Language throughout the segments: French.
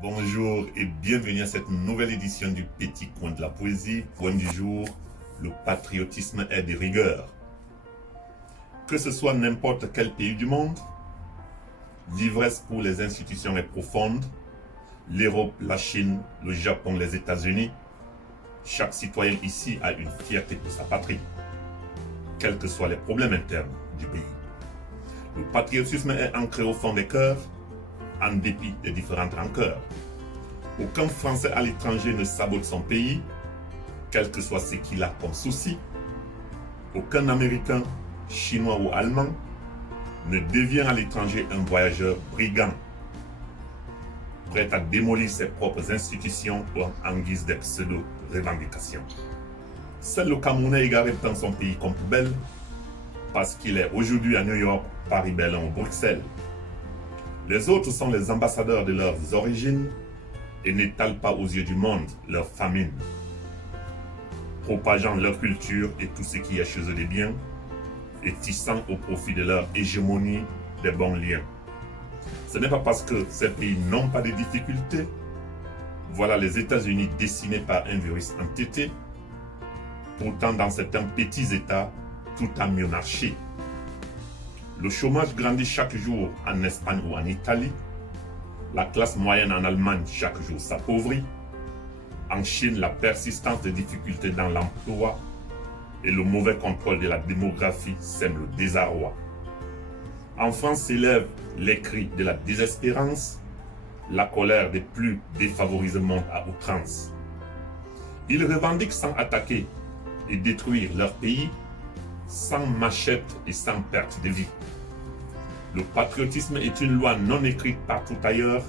Bonjour et bienvenue à cette nouvelle édition du Petit Coin de la Poésie. Coin du jour, le patriotisme est de rigueur. Que ce soit n'importe quel pays du monde, l'ivresse pour les institutions est profonde. L'Europe, la Chine, le Japon, les États-Unis, chaque citoyen ici a une fierté pour sa patrie, quels que soient les problèmes internes du pays. Le patriotisme est ancré au fond des cœurs, en dépit des différentes rancœurs. Aucun Français à l'étranger ne sabote son pays, quel que soit ce qu'il a comme souci. Aucun Américain, Chinois ou Allemand ne devient à l'étranger un voyageur brigand, prêt à démolir ses propres institutions en guise de pseudo-revendications. Seul le Camerounais égaré dans son pays comme poubelle, parce qu'il est aujourd'hui à New York, Paris, Berlin ou Bruxelles. Les autres sont les ambassadeurs de leurs origines et n'étalent pas aux yeux du monde leur famine, propageant leur culture et tout ce qui est chez eux de bien et tissant au profit de leur hégémonie des bons liens. Ce n'est pas parce que ces pays n'ont pas de difficultés. Voilà les États-Unis dessinés par un virus entêté. Pourtant, dans certains petits États, tout a mieux marché. Le chômage grandit chaque jour en Espagne ou en Italie. La classe moyenne en Allemagne chaque jour s'appauvrit. En Chine, la persistance des difficultés dans l'emploi et le mauvais contrôle de la démographie sème le désarroi. En France s'élève les cris de la désespérance. La colère des plus défavorisés monte à outrance. Ils revendiquent sans attaquer et détruire leur pays, sans machette et sans perte de vie. Le patriotisme est une loi non écrite partout ailleurs.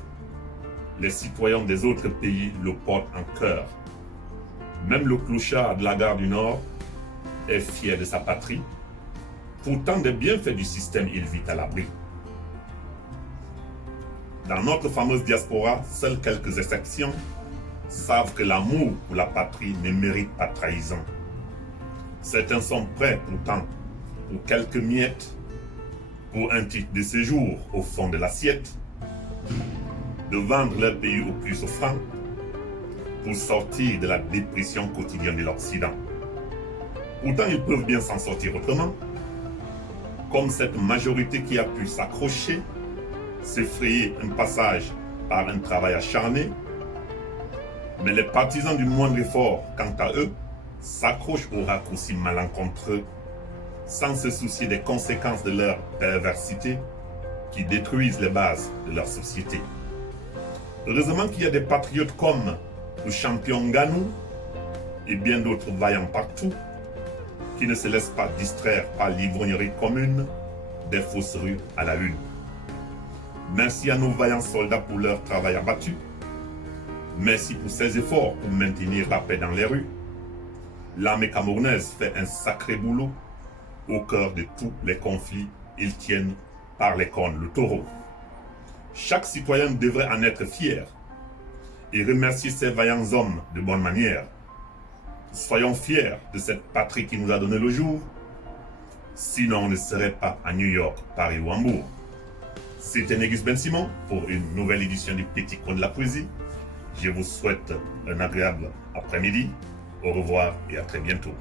Les citoyens des autres pays le portent en cœur. Même le clochard de la gare du Nord est fier de sa patrie. Pourtant, des bienfaits du système, il vit à l'abri. Dans notre fameuse diaspora, seules quelques exceptions savent que l'amour pour la patrie ne mérite pas trahison. Certains sont prêts pourtant pour quelques miettes, pour un titre de séjour au fond de l'assiette, de vendre leur pays au plus offrant pour sortir de la dépression quotidienne de l'Occident. Pourtant, ils peuvent bien s'en sortir autrement, comme cette majorité qui a pu s'accrocher, se frayer un passage par un travail acharné. Mais les partisans du moindre effort, quant à eux, s'accrochent aux raccourcis malencontreux, sans se soucier des conséquences de leur perversité qui détruisent les bases de leur société. Heureusement qu'il y a des patriotes comme le champion Ganou et bien d'autres vaillants partout qui ne se laissent pas distraire par l'ivrognerie commune des fausses rues à la lune. Merci à nos vaillants soldats pour leur travail abattu. Merci pour ces efforts pour maintenir la paix dans les rues. L'armée camerounaise fait un sacré boulot. Au cœur de tous les conflits, ils tiennent par les cornes le taureau. Chaque citoyen devrait en être fier et remercier ces vaillants hommes de bonne manière. Soyons fiers de cette patrie qui nous a donné le jour. Sinon, on ne serait pas à New York, Paris ou Hambourg. C'était Négus Ben Simon pour une nouvelle édition du Petit Coin de la Poésie. Je vous souhaite un agréable après-midi. Au revoir et à très bientôt.